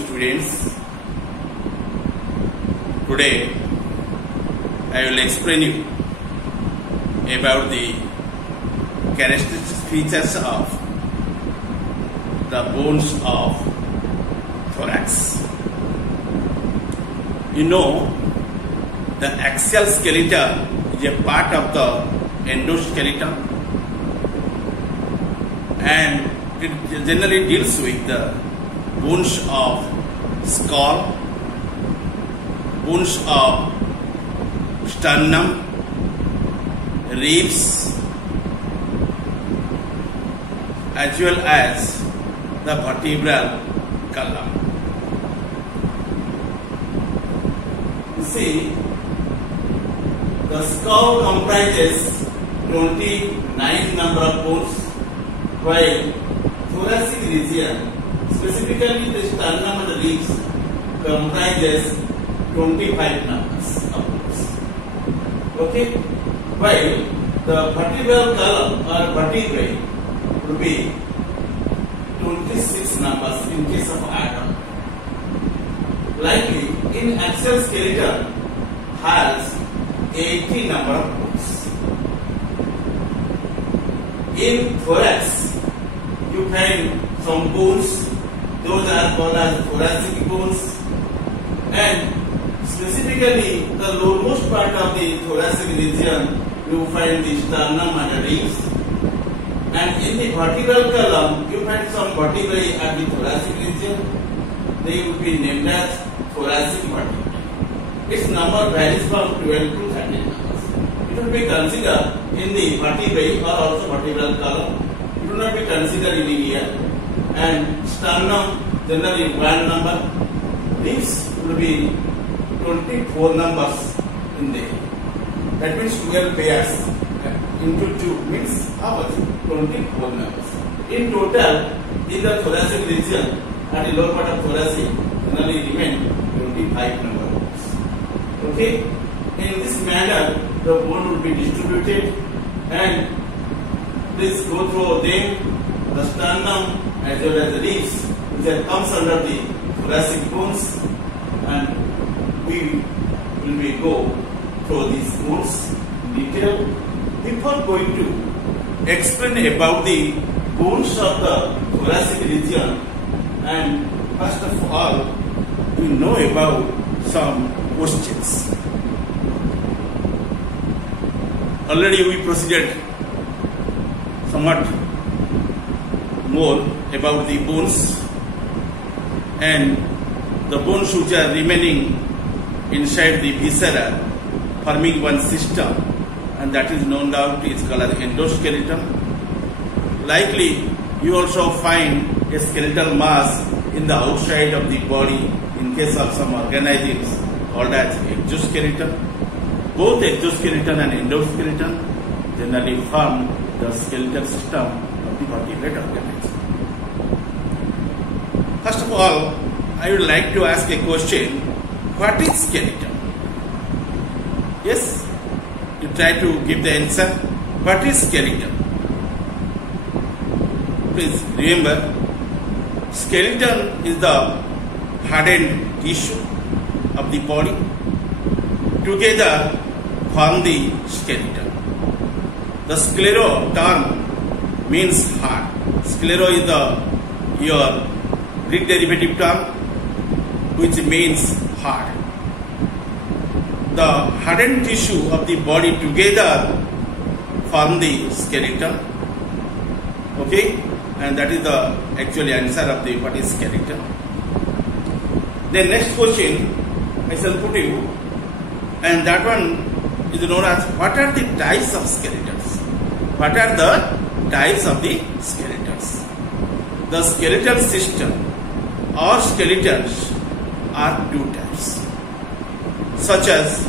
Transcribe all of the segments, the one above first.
students. Today I will explain you about the characteristic features of the bones of thorax. You know, the axial skeleton is a part of the endoskeleton, and it generally deals with the bones of skull, bones of sternum, ribs, as well as the vertebral column. You see, the skull comprises 29 number of bones, while thoracic region, specifically the sternum and the ribs, comprises 25 numbers of bones. Okay? While the vertebral column or vertebrae will be 26 numbers in case of Adam. Likely, in axial skeleton has 80 number of bones. In thorax, you find some bones, those are called as thoracic bones, and specifically the lowermost part of the thoracic region you find the sternum and the ribs, and in the vertebral column you find some vertebrae at the thoracic region. They will be named as thoracic vertebrae. Its number varies from 12 to 13 numbers. It will be considered in the vertebrae or also vertebral column. It will not be considered in here. And sternum generally 1 number. Ribs will be 24 numbers in there. That means 12 pairs into 2 means how much? 24 numbers. In total, in the thoracic region, at the lower part of thoracic, generally remain 25 numbers. Okay? In this manner, the bone will be distributed, and please go through them, the sternum as well as the ribs, which comes under the thoracic bones, and we will go through these bones in detail. Before going to explain about the bones of the thoracic region, and first of all, we know about some questions. Already we proceeded somewhat more about the bones, and the bones which are remaining inside the viscera forming one system, and that is known out is called as endoskeleton. Likely you also find a skeletal mass in the outside of the body in case of some organisms called as exoskeleton. Both exoskeleton and endoskeleton generally form the skeletal system of the vertebrate organism. First of all, I would like to ask a question. What is skeleton? Yes, you try to give the answer. What is skeleton? Please remember, skeleton is the hardened tissue of the body. Together form the skeleton. The sclero term means hard. Sclero is your Greek derivative term, which means hard. The hardened tissue of the body together form the skeleton. Okay, and that is the actual answer of the what is skeleton. The next question I shall put you, and that one is known as what are the types of skeletons? What are the types of the skeletons? The skeletal system or skeletons are 2 types, such as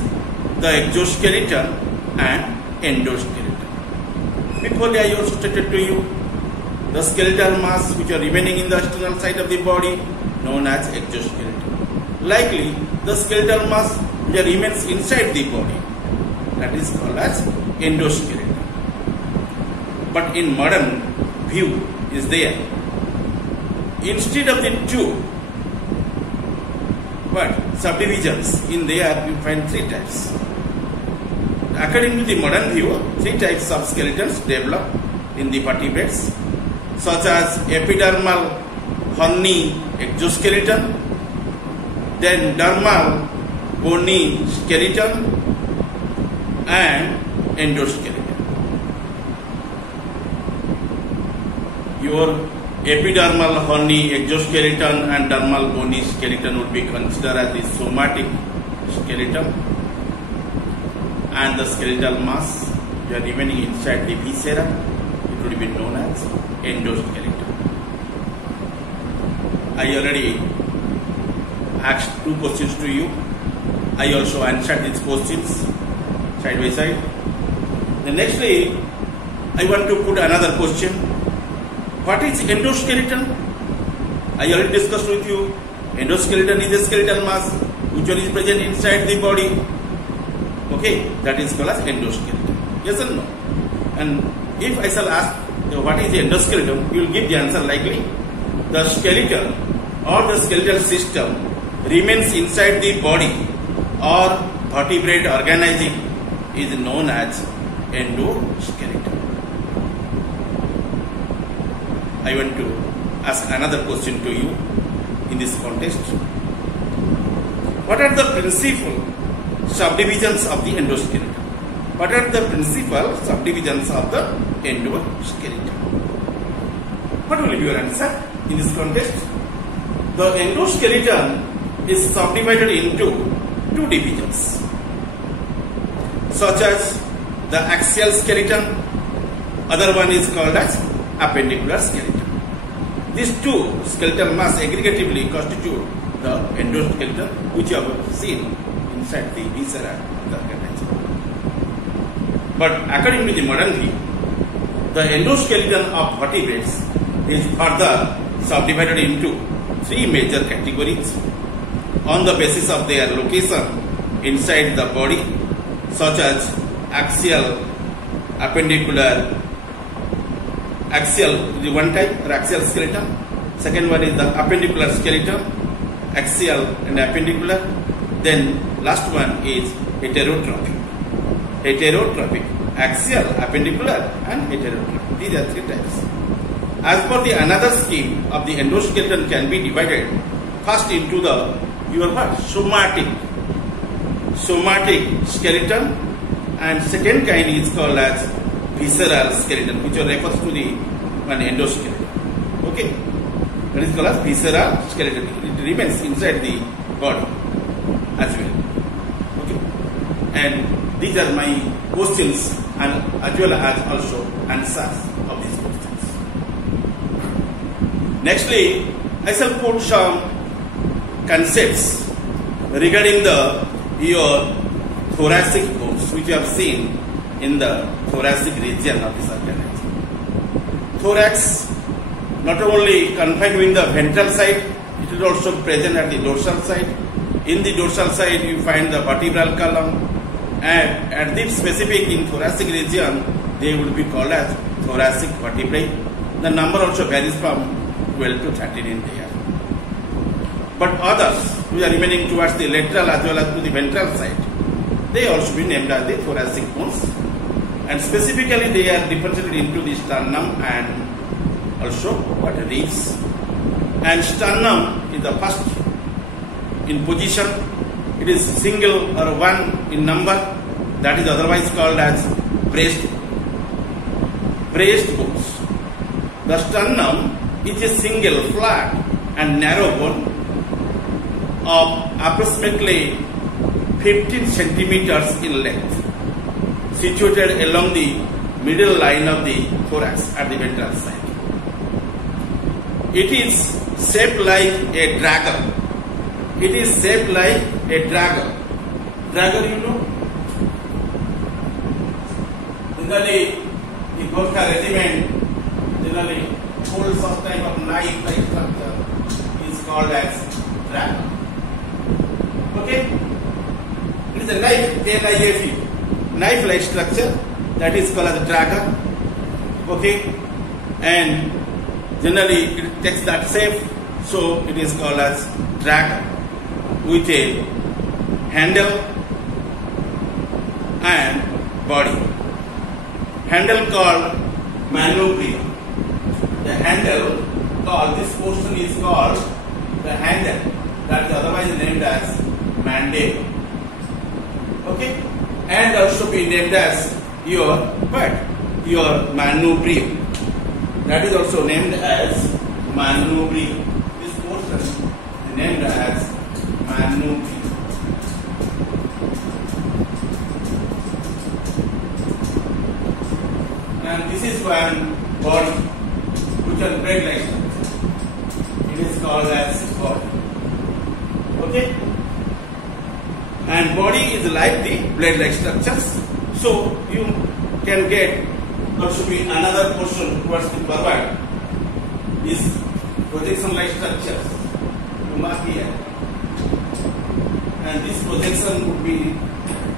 the exoskeleton and endoskeleton. Before I also stated to you, the skeletal mass which are remaining in the external side of the body known as exoskeleton. Likely, the skeletal mass which remains inside the body, that is called as endoskeleton. But in modern view is there, instead of the 2, But subdivisions, in there you find three types. According to the modern view, three types of skeletons develop in the vertebrates, such as epidermal horny exoskeleton, then dermal bony skeleton, and endoskeleton. Your epidermal horny exoskeleton and dermal bony skeleton would be considered as the somatic skeleton, and the skeletal mass you are remaining inside the viscera, it would be known as endoskeleton. I already asked two questions to you. I also answered these questions side by side. Then nextly, I want to put another question. What is endoskeleton? I already discussed with you. Endoskeleton is a skeletal mass which is present inside the body. Okay, that is called as endoskeleton. Yes or no? And if I shall ask what is the endoskeleton, you will give the answer likely. The skeleton or the skeletal system remains inside the body or vertebrate organism is known as endoskeleton. I want to ask another question to you in this context. What are the principal subdivisions of the endoskeleton? What are the principal subdivisions of the endoskeleton? What will be your answer in this context? The endoskeleton is subdivided into two divisions, such as the axial skeleton, other one is called as appendicular skeleton. These two skeletal mass aggregatively constitute the endoskeleton, which you have seen inside the viscera of the organism. But according to the modern view, the endoskeleton of vertebrates is further subdivided into three major categories on the basis of their location inside the body, such as axial, appendicular. Axial is the one type, or axial skeleton. Second one is the appendicular skeleton, axial and appendicular. Then last one is heterotrophic. Heterotrophic, axial, appendicular, and heterotrophic. These are three types. As per the another scheme of the endoskeleton can be divided first into the somatic skeleton, and second kind is called as visceral skeleton, which refers to the endoskeleton. Okay, that is called as visceral skeleton. It remains inside the body as well. Okay, and these are my questions and as well as also answers of these questions. Nextly, I shall put some concepts regarding your thoracic bones, which you have seen in the thoracic region of this organism. Thorax not only confined in the ventral side, it is also present at the dorsal side. In the dorsal side, you find the vertebral column, and at this specific in thoracic region, they would be called as thoracic vertebrae. The number also varies from 12 to 13 in there. But others, which are remaining towards the lateral as well as to the ventral side, they also be named as the thoracic bones. And specifically, they are differentiated into the sternum and also ribs. And sternum is the first in position. It is single or one in number. That is otherwise called as breast bones. The sternum is a single flat and narrow bone of approximately 15 centimeters in length, situated along the middle line of the thorax at the ventral side. It is shaped like a dragger. It is shaped like a dragger. Dragger, you know? Generally, the Gorkha regiment generally holds some type of knife-like structure is called as dragger. Okay? It is a knife, K-N-I-F-E, knife-like structure that is called as a dragger. Okay? And generally it takes that shape, so it is called as dragger. with a handle and body. Handle called manubrium. The handle called, this portion is called the handle, that is otherwise named as mandible. Okay, and also be named as your what? Your manubrium. That is also named as manubrium. This portion is named as manubrium. And this is one body which is bread like structure. It is called as body. Okay? And body is like the blade like structures. So you can get also be another portion towards the forward is projection like structures. You mark here. And this projection would be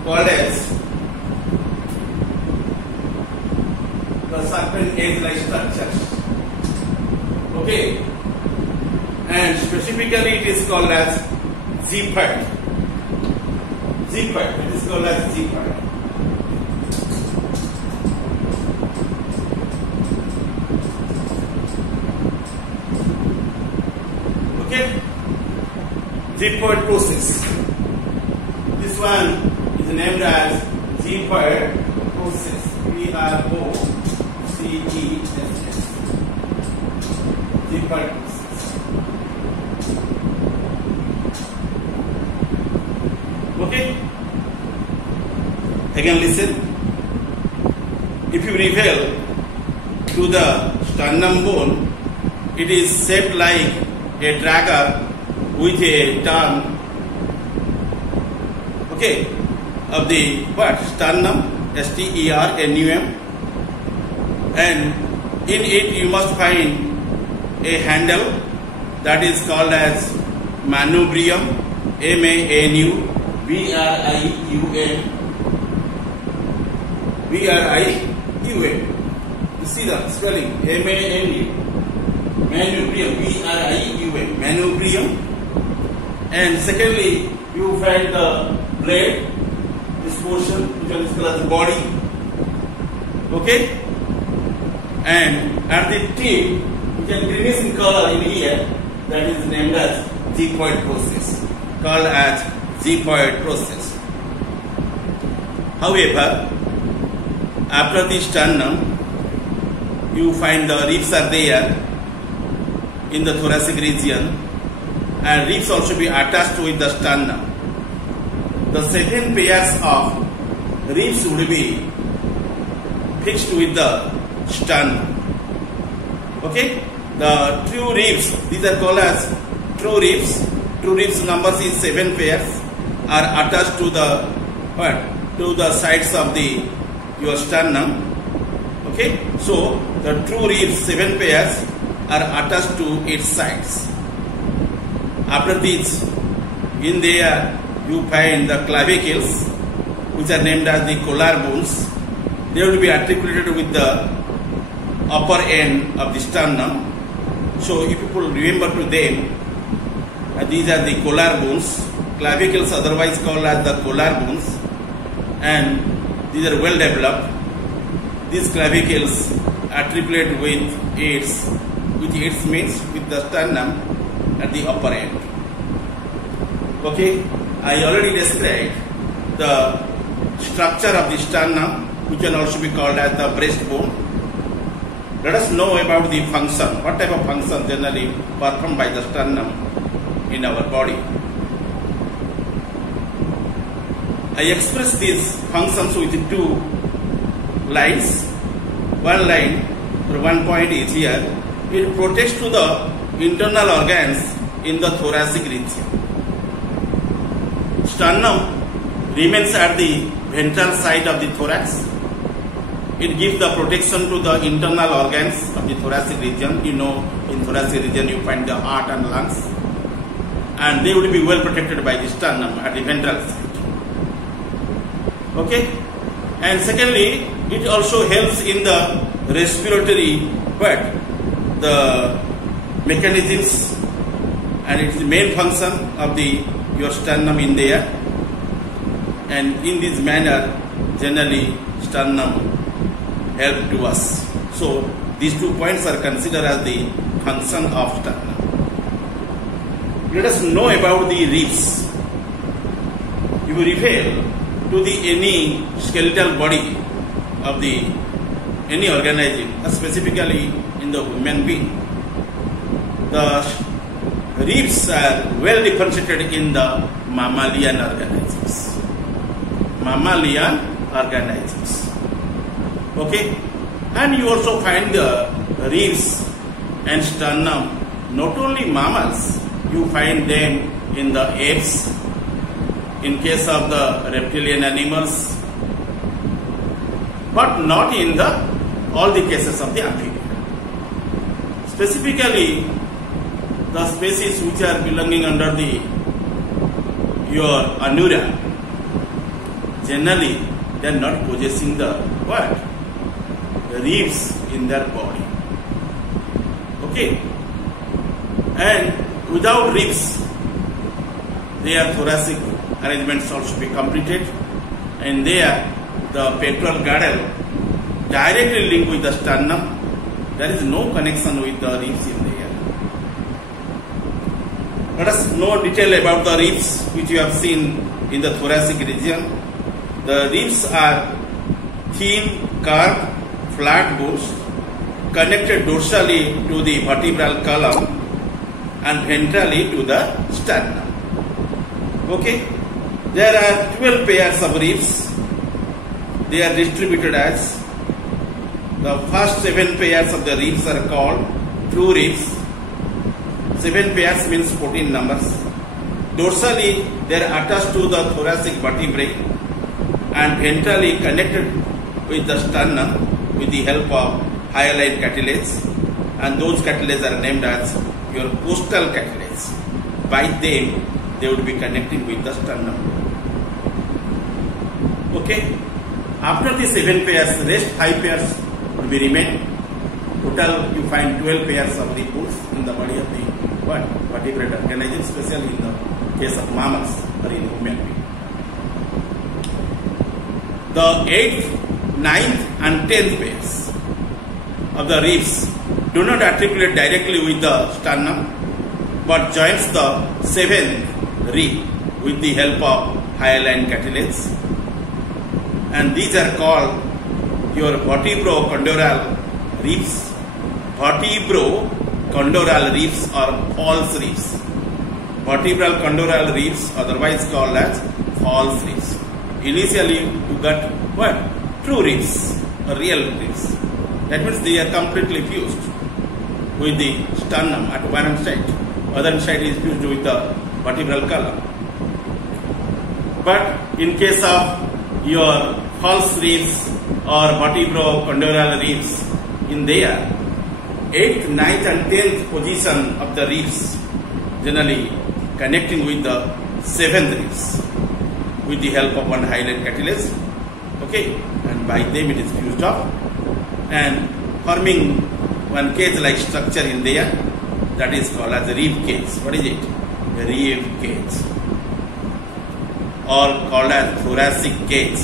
called as the serpent edge like structures. Okay, and specifically it is called as zipper. Zipper. It is called as zipper. Okay, zipper process. This one is named as zipper process. Process. Zipper process. Okay? Again listen. If you reveal to the sternum bone, it is shaped like a dagger with a turn, okay, of the what? Sternum, sternum, and in it you must find a handle that is called as manubrium, manubrium. You see the spelling, manubrium, manubrium. And secondly, you find the blade, this portion which is called the body. Okay? And at the tip, you can greenish in color in here, that is named as xiphoid process, called as xiphoid process. However, after the sternum, you find the ribs are there in the thoracic region, and ribs also be attached with the sternum. The 7 pairs of ribs would be fixed with the sternum. Okay, the true ribs, these are called as true ribs. True ribs numbers is 7 pairs are attached to the what? To the sides of the your sternum. Okay, so the true ribs 7 pairs are attached to its sides. After this, in there you find the clavicles, which are named as the collarbones. They will be articulated with the upper end of the sternum. So if people remember to them, these are the collarbones, clavicles otherwise called as the collarbones, and these are well developed. These clavicles articulate with its means with the sternum at the upper end. Okay, I already described the structure of the sternum, which can also be called as the breastbone. Let us know about the function. What type of function generally performed by the sternum in our body? I express these functions with 2 lines. One line, or one point is here. It protects to the internal organs in the thoracic region. Sternum remains at the ventral side of the thorax. It gives the protection to the internal organs of the thoracic region. You know, in thoracic region you find the heart and lungs, and they will be well protected by the sternum at the ventral side. Okay, and secondly, it also helps in the respiratory the mechanisms, and it is the main function of the your sternum in there, and in this manner generally sternum help to us. So these 2 points are considered as the function of sternum. Let us know about the ribs. If you refer to the any skeletal body of the any organism, specifically in the human being, the ribs are well differentiated in the mammalian organisms. Mammalian organisms. Okay? And you also find the ribs and sternum, not only mammals, you find them in the apes, in case of the reptilian animals, but not in all the cases of the amphibian. Specifically, the species which are belonging under your Anura, generally they are not possessing the what? The ribs in their body. Okay? And without ribs, their thoracic arrangements also be completed, and there the pectoral girdle directly linked with the sternum. There is no connection with the ribs in there. Let us know detail about the ribs which you have seen in the thoracic region. The ribs are thin, curved, flat bones connected dorsally to the vertebral column and ventrally to the sternum. Okay? There are 12 pairs of ribs. They are distributed as the first 7 pairs of the ribs are called true ribs. 7 pairs means 14 numbers. Dorsally, they are attached to the thoracic vertebrae and ventrally connected with the sternum with the help of hyaline cartilage, and those cartilage are named as your costal cartilage. By them, they would be connecting with the sternum. Okay? After the 7 pairs, rest 5 pairs will be remain. Total, you find 12 pairs of the bones in the body of the vertebrate organism, especially in the case of mammals or in human being. The 8th, 9th and 10th pairs of the ribs do not articulate directly with the sternum, but joins the 7th rib with the help of hyaline cartilage, and these are called your vertebrocondylar ribs. Vertebrocondylar ribs or false ribs. Vertebral condylar ribs, otherwise called as false ribs. Initially, you got what? True ribs or real ribs. That means they are completely fused with the sternum at one side. Other side is fused with the vertebral column. But in case of your false ribs or vertebrocondylar ribs, in their 8th, 9th and 10th position of the ribs, generally connecting with the 7th ribs with the help of one hyaline cartilage. Okay, and by them it is fused up and forming one cage-like structure in there, that is called as a rib cage. What is it? A rib cage, or called as thoracic cage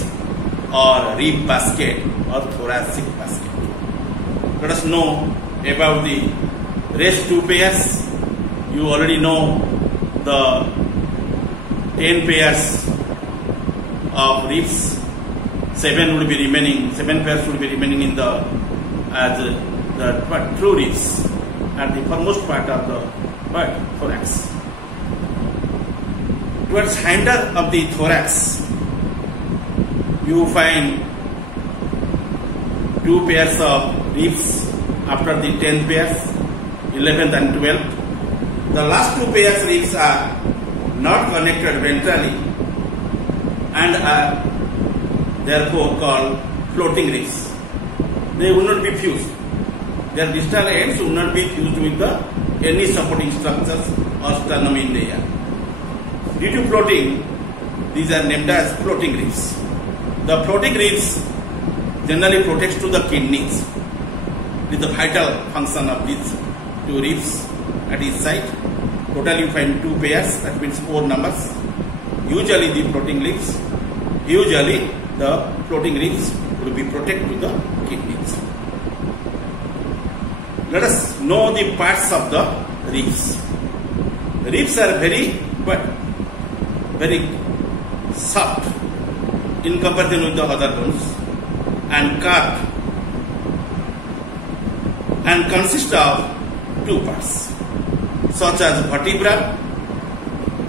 or rib basket or thoracic basket. Let us know about the rest 2 pairs. You already know the 10 pairs of ribs. 7 would be remaining. 7 pairs would be remaining in the true ribs at the foremost part of the thorax. Towards hinder of the thorax, you find 2 pairs of ribs after the 10th pairs, 11th and 12th. The last 2 pairs ribs are not connected ventrally and are therefore called floating ribs. They will not be fused. Their distal ends will not be fused with any supporting structures or sternum in the air. Due to floating, these are named as floating ribs. The floating ribs generally protects to the kidneys. It is the vital function of these 2 ribs at each side. Total you find 2 pairs, that means 4 numbers. usually the floating ribs will be protected to the kidneys. Let us know the parts of the ribs. The ribs are very soft in comparison with the other bones and curved and consist of two parts such as vertebra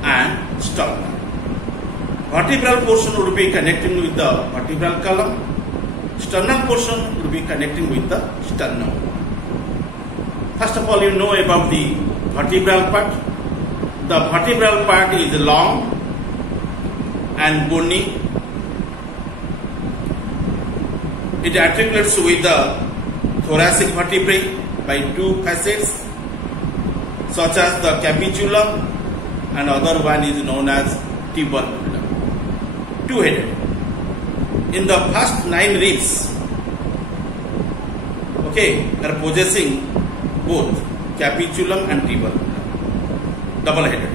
and sternum. Vertebral portion would be connecting with the vertebral column. Sternal portion would be connecting with the sternum. First of all, you know about the vertebral part. The vertebral part is long and bony. It articulates with the thoracic vertebrae by two facets, such as the capitulum, and other one is known as tuberculum. Two-headed. In the first 9 ribs, are possessing both capitulum and tuberculum, double-headed.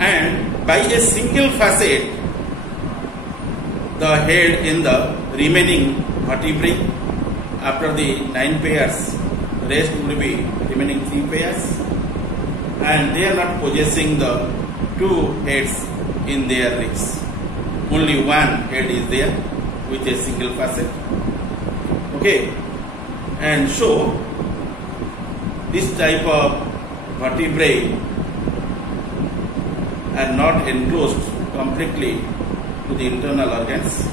And by a single facet, the head in the remaining vertebrae, after the 9 pairs, rest will be remaining 3 pairs, and they are not possessing the 2 heads in their ribs. Only one head is there with a single facet. And so this type of vertebrae are not enclosed completely to the internal organs.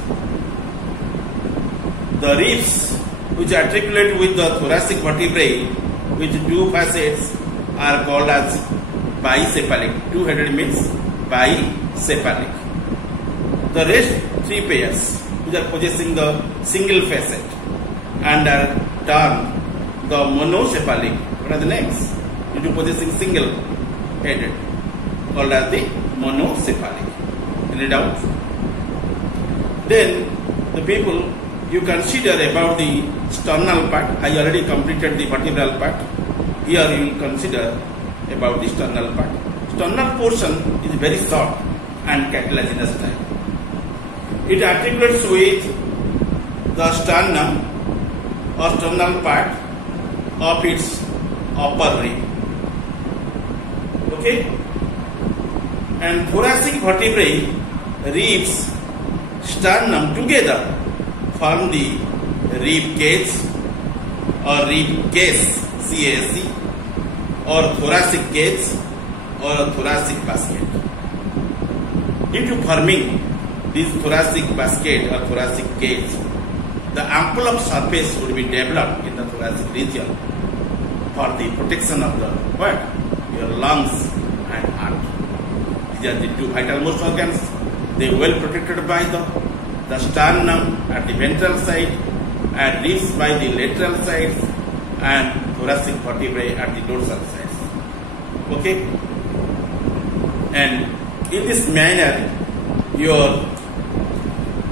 The ribs which articulate with the thoracic vertebrae with 2 facets are called as bicephalic. 2-headed means bicephalic. The rest 3 pairs which are possessing the single facet and are termed the monocephalic. What are the names? Due to possessing single headed, called as the monocephalic. Any doubt? Then the people you consider about the sternal part. I already completed the vertebral part. Here you will consider about the sternal part. Sternal portion is very short and cartilaginous type. It articulates with the sternum or sternal part of its upper rib. And thoracic vertebrae, ribs, sternum together form the rib cage or rib case, CAC, or thoracic cage or thoracic basket. Due to forming this thoracic basket or thoracic cage, the ample of surface will be developed in the thoracic region for the protection of the your lungs and heart. These are the 2 vitalmost organs. They are well protected by the sternum at the ventral side and ribs by the lateral sides and thoracic vertebrae at the dorsal sides. And in this manner,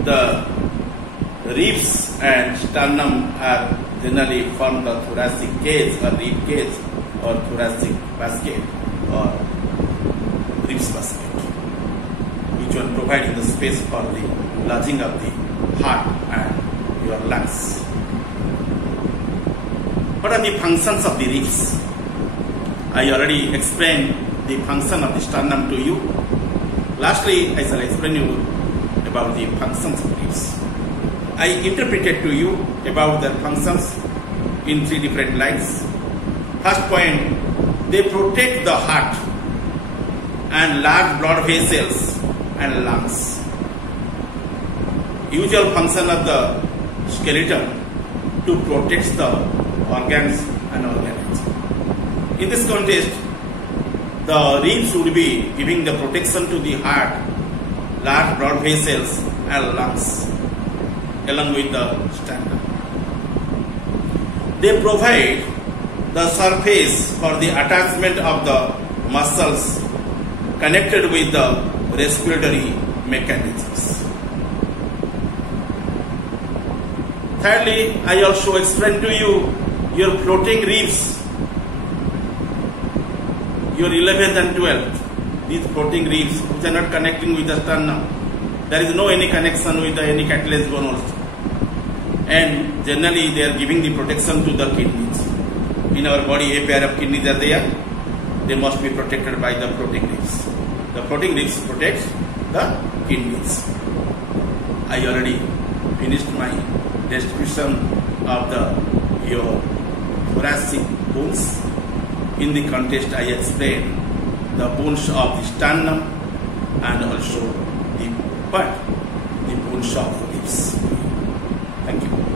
the ribs and sternum are generally form the thoracic cage or rib cage or thoracic basket or ribs basket, which will provide the space for the lodging of the heart and your lungs. What are the functions of the ribs? I already explained the function of the sternum to you. Lastly, I shall explain you about the functions of ribs. I interpreted to you about their functions in 3 different lines. First point, they protect the heart and large blood vessels and lungs. Usual function of the skeleton to protect the organs and organs. In this context, the ribs would be giving the protection to the heart, large blood vessels and lungs, along with the sternum. They provide the surface for the attachment of the muscles connected with the respiratory mechanisms. Thirdly, I also explained to you your floating ribs, your 11th and 12th. these floating ribs which are not connecting with the sternum. There is no any connection with any cartilage bone also. And generally they are giving the protection to the kidneys. In our body, a pair of kidneys are there. They must be protected by the floating ribs. The floating ribs protect the kidneys. I already finished my description of your thoracic bones. In the context, I explained the bones of the sternum and also the bones of ribs. Thank you.